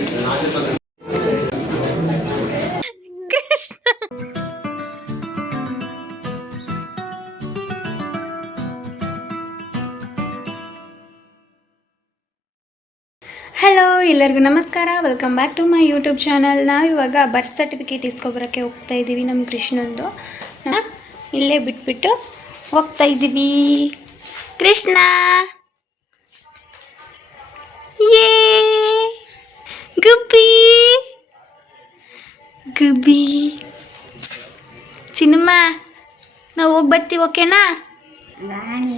Hello, ಎಲ್ಲರಿಗೂ ನಮಸ್ಕಾರ. Welcome back to my YouTube channel. ನಾವು ಇವಾಗ ಬರ್ತ್ ಸರ್ಟಿಫಿಕೇಟ್ ಇಸ್ಕೊಬರೋಕ್ಕೆ ಹೋಗ್ತಾ ಇದ್ದೀವಿ. ನಮ್ಮ ಕೃಷ್ಣಂದು ಇಲ್ಲೇ ಬಿಟ್ಬಿಟ್ಟು ಹೋಗ್ತಾ ಇದ್ದೀವಿ. ಕೃಷ್ಣ ಯೇ ಗುಬ್ಬಿ ಗುಬ್ಬಿ ಚಿನ್ನಮ್ಮ, ನಾವು ಹೋಗಿ ಬರ್ತೀವಿ. ಓಕೆನಾ? ಬಾಯ್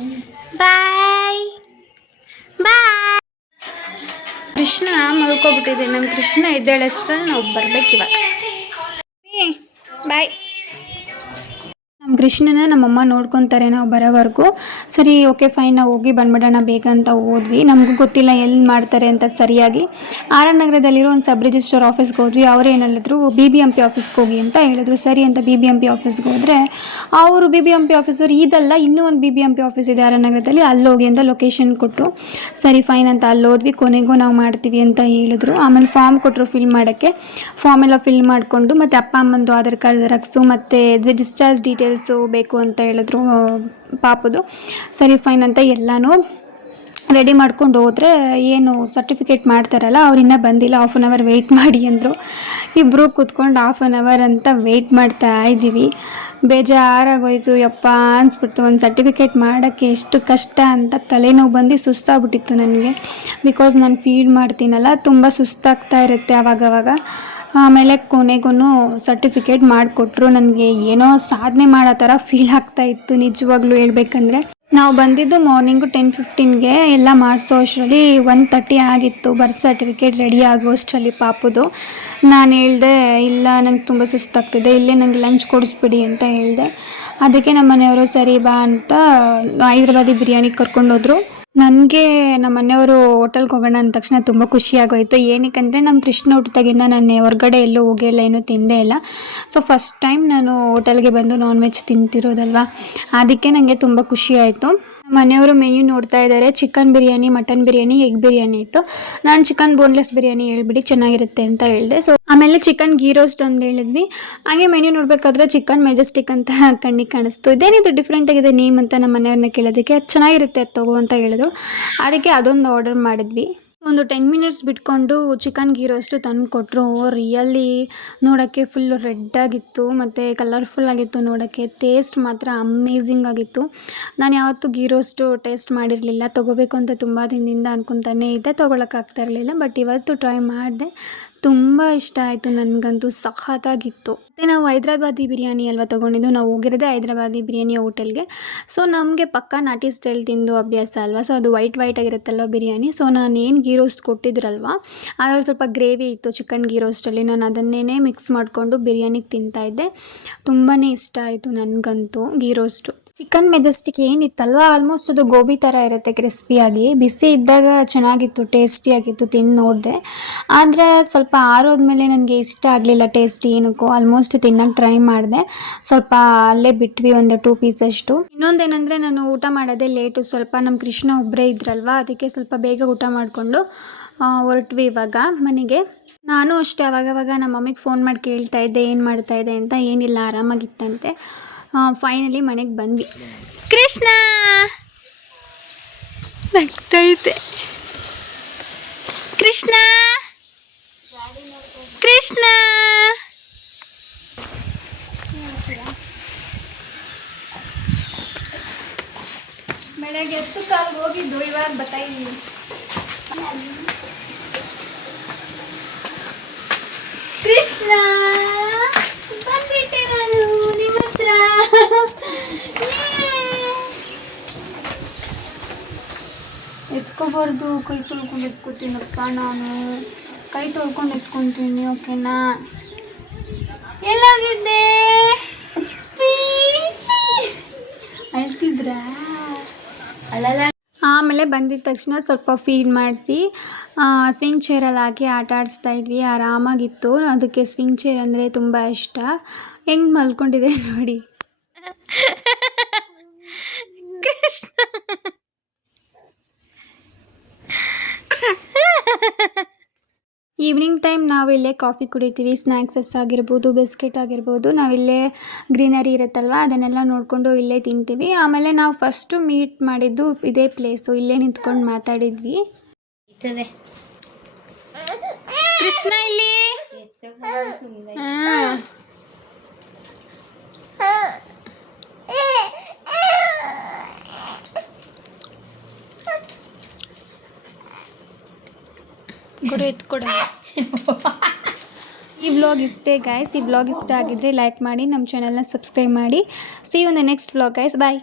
ಬಾಯ್. ಕೃಷ್ಣ ಮಲ್ಕೊಬಿಟ್ಟಿದೆ. ನಮ್ಮ ಕೃಷ್ಣ ಎದ್ದೇಳಷ್ಟರಲ್ಲಿ ನಾವು ಬರ್ಬೇಕಿವಾಗ. ಬಾಯ್. ನಮ್ಮ ಕೃಷ್ಣನ ನಮ್ಮಮ್ಮ ನೋಡ್ಕೊತಾರೆ ನಾವು ಬರೋವರೆಗೂ. ಸರಿ, ಓಕೆ ಫೈನ್, ನಾವು ಹೋಗಿ ಬಂದ್ಬಿಡೋಣ ಬೇಗ ಅಂತ ಹೋದ್ವಿ. ನಮಗೂ ಗೊತ್ತಿಲ್ಲ ಎಲ್ಲಿ ಮಾಡ್ತಾರೆ ಅಂತ ಸರಿಯಾಗಿ. ಆರ್ ನಗರದಲ್ಲಿರೋ ಒಂದು ಸಬ್ ರಿಜಿಸ್ಟರ್ ಆಫೀಸ್ಗೆ ಹೋದ್ವಿ. ಅವ್ರು ಏನು ಹೇಳಿದ್ರು, BBMP ಆಫೀಸ್ಗೆ ಹೋಗಿ ಅಂತ ಹೇಳಿದ್ರು. ಸರಿ ಅಂತ BBMP ಆಫೀಸ್ಗೆ ಹೋದರೆ ಅವರು BBMP ಆಫೀಸರು ಇದಲ್ಲ, ಇನ್ನೂ ಒಂದು BBMP ಆಫೀಸ್ ಇದೆ ಆರ್ ನಗರದಲ್ಲಿ, ಅಲ್ಲಿ ಹೋಗಿ ಅಂತ ಲೊಕೇಶನ್ ಕೊಟ್ಟರು. ಸರಿ ಫೈನ್ ಅಂತ ಅಲ್ಲಿ ಹೋದ್ವಿ. ಕೊನೆಗೂ ನಾವು ಮಾಡ್ತೀವಿ ಅಂತ ಹೇಳಿದ್ರು. ಆಮೇಲೆ ಫಾರ್ಮ್ ಕೊಟ್ಟರು ಫಿಲ್ ಮಾಡೋಕ್ಕೆ. ಫಾರ್ಮ್ ಎಲ್ಲ ಫಿಲ್ ಮಾಡಿಕೊಂಡು ಮತ್ತು ಅಪ್ಪ ಅಮ್ಮಂದು ಆಧಾರ್ ಕಾರ್ಡ್ ಜೆರಾಕ್ಸು ಮತ್ತು ಡಿಸ್ಚಾರ್ಜ್ ಡೀಟೇಲ್ಸು ಬೇಕು ಅಂತ ಹೇಳಿದ್ರು ಪಾಪದು. ಸರಿ ಫೈನ್ ಅಂತ ಎಲ್ಲನೂ ರೆಡಿ ಮಾಡ್ಕೊಂಡು ಹೋದರೆ ಏನು ಸರ್ಟಿಫಿಕೇಟ್ ಮಾಡ್ತಾರಲ್ಲ, ಅವ್ರು ಇನ್ನೂ ಬಂದಿಲ್ಲ, ಹಾಫ್ ಆನ್ ಅವರ್ ವೆಯ್ಟ್ ಮಾಡಿ ಅಂದರು. ಇಬ್ಬರು ಕೂತ್ಕೊಂಡು ಹಾಫ್ ಆನ್ ಅವರ್ ಅಂತ ವೆಯ್ಟ್ ಮಾಡ್ತಾ ಇದ್ದೀವಿ. ಬೇಜಾರಾಗೋಯ್ತು, ಯಪ್ಪ ಅನಿಸ್ಬಿಡ್ತು. ಒಂದು ಸರ್ಟಿಫಿಕೇಟ್ ಮಾಡೋಕ್ಕೆ ಎಷ್ಟು ಕಷ್ಟ ಅಂತ ತಲೆನೋವು ಬಂದು ಸುಸ್ತಾಗ್ಬಿಟ್ಟಿತ್ತು ನನಗೆ. ಬಿಕಾಸ್ ನಾನು ಫೀಡ್ ಮಾಡ್ತೀನಲ್ಲ, ತುಂಬ ಸುಸ್ತಾಗ್ತಾ ಇರುತ್ತೆ ಆವಾಗವಾಗ. ಆಮೇಲೆ ಕೊನೆಗೂ ಸರ್ಟಿಫಿಕೇಟ್ ಮಾಡಿಕೊಟ್ರು. ನನಗೆ ಏನೋ ಸಾಧನೆ ಮಾಡೋ ಥರ ಫೀಲ್ ಆಗ್ತಾ ಇತ್ತು ನಿಜವಾಗ್ಲೂ ಹೇಳ್ಬೇಕಂದ್ರೆ. ನಾವು ಬಂದಿದ್ದು ಮಾರ್ನಿಂಗು 10:15ಗೆ. ಎಲ್ಲ ಮಾಡಿಸೋ ಅಷ್ಟರಲ್ಲಿ 1:30 ಆಗಿತ್ತು. ಬರ್ತ್ ಸರ್ಟಿಫಿಕೇಟ್ ರೆಡಿ ಆಗೋಷ್ಟರಲ್ಲಿ ಪಾಪದು. ನಾನು ಹೇಳಿದೆ, ಇಲ್ಲ ನಂಗೆ ತುಂಬ ಸುಸ್ತಾಗ್ತಿದೆ, ಇಲ್ಲೇ ನನಗೆ ಲಂಚ್ ಕೊಡಿಸ್ಬಿಡಿ ಅಂತ ಹೇಳಿದೆ. ಅದಕ್ಕೆ ನಮ್ಮ ಮನೆಯವರು ಸರಿ ಬಾ ಅಂತ ಹೈದ್ರಾಬಾದಿ ಬಿರಿಯಾನಿ ಕರ್ಕೊಂಡೋದ್ರು. ನನಗೆ ನಮ್ಮ ಮನೆಯವರು ಹೋಟೆಲ್ಗೆ ಹೋಗೋಣ ಅಂದ ತಕ್ಷಣ ತುಂಬ ಖುಷಿಯಾಗೋಯಿತು. ಏನಕ್ಕಂದರೆ ನಮ್ಮ ಕೃಷ್ಣ ಹುಟ್ಟಿದಾಗಿಂದ ನಾನು ಹೊರಗಡೆ ಎಲ್ಲೂ ಹೋಗೇ ಇಲ್ಲ, ಏನೂ ತಿಂದೇ ಇಲ್ಲ. ಸೊ ಫಸ್ಟ್ ಟೈಮ್ ನಾನು ಹೋಟೆಲ್ಗೆ ಬಂದು ನಾನ್ ವೆಜ್ ತಿಂತಿರೋದಲ್ವ, ಅದಕ್ಕೆ ನನಗೆ ತುಂಬ ಖುಷಿ ಆಯಿತು. ಮನೆಯವರು ಮೆನ್ಯೂ ನೋಡ್ತಾ ಇದ್ದಾರೆ. Chicken biryani, mutton biryani, egg biryani ಇತ್ತು. ನಾನು ಚಿಕನ್ ಬೋನ್ಲೆಸ್ ಬಿರಿಯಾನಿ ಹೇಳ್ಬಿಡಿ, ಚೆನ್ನಾಗಿರುತ್ತೆ ಅಂತ ಹೇಳಿದೆ. ಸೊ ಆಮೇಲೆ ಚಿಕನ್ ಗೀ ರೋಸ್ಟ್ ಅಂತ ಹೇಳಿದ್ವಿ. ಹಾಗೆ ಮೆನ್ಯೂ ನೋಡಬೇಕಾದ್ರೆ ಚಿಕನ್ ಮೆಜೆಸ್ಟಿಕ್ ಅಂತ ಕಣ್ಣಿಗೆ ಕಾಣಿಸ್ತು. ಇದೇನಿದು ಡಿಫ್ರೆಂಟ್ ಆಗಿದೆ ನೇಮ್ ಅಂತ ನಮ್ಮ ಮನೆಯವ್ರನ್ನ ಕೇಳೋದಕ್ಕೆ, ಅದು ಚೆನ್ನಾಗಿರುತ್ತೆ ಅದು ತಗೋ ಅಂತ ಹೇಳಿದ್ರು. ಅದಕ್ಕೆ ಅದೊಂದು ಆರ್ಡರ್ ಮಾಡಿದ್ವಿ. ಒಂದು 10 ಮಿನಿಟ್ಸ್ ಬಿಟ್ಕೊಂಡು ಚಿಕನ್ ಗೀ ರೋಸ್ಟು ತಂದು ಕೊಟ್ಟರು. ರಿಯಲಿ ನೋಡೋಕ್ಕೆ ಫುಲ್ಲು ರೆಡ್ಡಾಗಿತ್ತು ಮತ್ತು ಕಲರ್ಫುಲ್ ಆಗಿತ್ತು ನೋಡೋಕ್ಕೆ. ಟೇಸ್ಟ್ ಮಾತ್ರ ಅಮೇಝಿಂಗ್ ಆಗಿತ್ತು. ನಾನು ಯಾವತ್ತೂ ಗೀ ರೋಸ್ಟು ಟೇಸ್ಟ್ ಮಾಡಿರಲಿಲ್ಲ. ತೊಗೋಬೇಕು ಅಂತ ತುಂಬ ದಿನದಿಂದ ಅನ್ಕೊತಾನೆ ಇದ್ದೆ, ತೊಗೊಳಕ್ಕಾಗ್ತಾ ಇರಲಿಲ್ಲ. ಬಟ್ ಇವತ್ತು ಟ್ರೈ ಮಾಡಿದೆ. ತುಂಬ ಇಷ್ಟ ಆಯಿತು ನನಗಂತೂ, ಸಖತ್ತಾಗಿತ್ತು. ಮತ್ತು ನಾವು ಹೈದ್ರಾಬಾದಿ ಬಿರಿಯಾನಿ ಅಲ್ವಾ ತೊಗೊಂಡಿದ್ದು. ನಾವು ಹೋಗಿರೋದೇ ಹೈದ್ರಾಬಾದಿ ಬಿರಿಯಾನಿ ಹೋಟೆಲ್ಗೆ. ಸೊ ನಮಗೆ ಪಕ್ಕ ನಾಟಿ ಸ್ಟೈಲ್ ತಿಂದು ಅಭ್ಯಾಸ ಅಲ್ವಾ. ಸೊ ಅದು ವೈಟ್ ಆಗಿರುತ್ತಲ್ವ ಬಿರಿಯಾನಿ. ಸೊ ನಾನೇನು ಗೀ ರೋಸ್ಟ್ ಕೊಟ್ಟಿದ್ರಲ್ವ, ಅದರಲ್ಲಿ ಸ್ವಲ್ಪ ಗ್ರೇವಿ ಇತ್ತು ಚಿಕನ್ ಗೀ ರೋಸ್ಟಲ್ಲಿ. ನಾನು ಅದನ್ನೇ ಮಿಕ್ಸ್ ಮಾಡಿಕೊಂಡು ಬಿರಿಯಾನಿಗೆ ತಿಂತಾಯಿದ್ದೆ. ತುಂಬಾ ಇಷ್ಟ ಆಯಿತು ನನಗಂತೂ ಗೀ ರೋಸ್ಟು. ಚಿಕನ್ ಮೆಜೆಸ್ಟಿಕ್ ಏನಿತ್ತಲ್ವ, ಆಲ್ಮೋಸ್ಟ್ ಅದು ಗೋಬಿ ಥರ ಇರುತ್ತೆ, ಕ್ರಿಸ್ಪಿಯಾಗಿ. ಬಿಸಿ ಇದ್ದಾಗ ಚೆನ್ನಾಗಿತ್ತು, ಟೇಸ್ಟಿಯಾಗಿತ್ತು, ತಿಂದು ನೋಡಿದೆ. ಆದರೆ ಸ್ವಲ್ಪ ಆರೋದ್ಮೇಲೆ ನನಗೆ ಇಷ್ಟ ಆಗಲಿಲ್ಲ ಟೇಸ್ಟ್ ಏನಕ್ಕೋ. ಆಲ್ಮೋಸ್ಟ್ ತಿನ್ನೋಕ್ಕೆ ಟ್ರೈ ಮಾಡಿದೆ, ಸ್ವಲ್ಪ ಅಲ್ಲೇ ಬಿಟ್ವಿ, ಒಂದು 2 ಪೀಸಷ್ಟು. ಇನ್ನೊಂದೇನೆಂದರೆ, ನಾನು ಊಟ ಮಾಡೋದೇ ಲೇಟು ಸ್ವಲ್ಪ. ನಮ್ಮ ಕೃಷ್ಣ ಒಬ್ಬರೇ ಇದ್ರಲ್ವ, ಅದಕ್ಕೆ ಸ್ವಲ್ಪ ಬೇಗ ಊಟ ಮಾಡಿಕೊಂಡು ಹೊರಟ್ವಿ ಇವಾಗ ಮನೆಗೆ. ನಾನು ಅಷ್ಟೇ ಅವಾಗವಾಗ ನಮ್ಮ ಮಮ್ಮಿಗೆ ಫೋನ್ ಮಾಡಿ ಕೇಳ್ತಾ ಇದ್ದೆ ಏನು ಮಾಡ್ತಾ ಇದೆ ಅಂತ. ಏನಿಲ್ಲ, ಆರಾಮಾಗಿತ್ತಂತೆ. ಫೈನಲಿ ಮನೆಗೆ ಬಂದ್ವಿ. ಕೃಷ್ಣ ನಗ್ತೈತೆ. ಕೃಷ್ಣ ಕೃಷ್ಣ ಬೆಳಗ್ಗೆ 10 ಕಾಲ್ಗೆ ಹೋಗಿದ್ದು, ಇವಾಗ ಬರ್ತಾ ಇದ್ದೀನಿ. ಕೃಷ್ಣ ಬಂದ್ಬಿಟ್ಟೆ ನಾನು ನಿಮ್ಮ ಹತ್ರ. ಎತ್ಕೋಬಾರ್ದು, ಕೈ ತೊಳ್ಕೊಂಡು ಎತ್ಕೋತೀನಪ್ಪ ನಾನು. ಕೈ ತೊಳ್ಕೊಂಡು ಎತ್ಕೊತೀನಿ, ಓಕೆನಾ? ಎಲ್ಲೋಗಿದ್ದೆ? ಅಳ್ತಿದ್ರಾ? ಅಳಲ್ಲ. ಆಮೇಲೆ ಬಂದಿದ್ದ ತಕ್ಷಣ ಸ್ವಲ್ಪ ಫೀಡ್ ಮಾಡಿಸಿ ಸ್ವಿಂಗ್ ಚೇರಲ್ಲಿ ಹಾಕಿ ಆಟ ಆಡಿಸ್ತಾ ಇದ್ವಿ. ಆರಾಮಾಗಿತ್ತು. ಅದಕ್ಕೆ ಸ್ವಿಂಗ್ ಚೇರ್ ಅಂದರೆ ತುಂಬ ಇಷ್ಟ. ಹೆಂಗೆ ಮಲ್ಕೊಂಡಿದೆ ನೋಡಿ. ಈವ್ನಿಂಗ್ ಟೈಮ್ ನಾವು ಇಲ್ಲೇ ಕಾಫಿ ಕುಡಿತೀವಿ, ಸ್ನ್ಯಾಕ್ಸಸ್ ಆಗಿರ್ಬೋದು, ಬಿಸ್ಕೆಟ್ ಆಗಿರ್ಬೋದು, ನಾವಿಲ್ಲೇ ಗ್ರೀನರಿ ಇರುತ್ತಲ್ವ ಅದನ್ನೆಲ್ಲ ನೋಡಿಕೊಂಡು ಇಲ್ಲೇ ತಿಂತೀವಿ. ಆಮೇಲೆ ನಾವು ಫಸ್ಟು ಮೀಟ್ ಮಾಡಿದ್ದು ಇದೇ ಪ್ಲೇಸು, ಇಲ್ಲೇ ನಿಂತ್ಕೊಂಡು ಮಾತಾಡಿದ್ವಿ. ಕೃಷ್ಣ ಇಲ್ಲಿ ಕೊಡು. ಈ ವ್ಲಾಗ್ ಇಷ್ಟೇ ಗೈಸ್. ಈ ವ್ಲಾಗ್ ಇಷ್ಟ ಆಗಿದ್ರೆ ಲೈಕ್ ಮಾಡಿ, ನಮ್ಮ ಚಾನಲ್ನ ಸಬ್ಸ್ಕ್ರೈಬ್ ಮಾಡಿ. See you in the next vlog guys. Bye.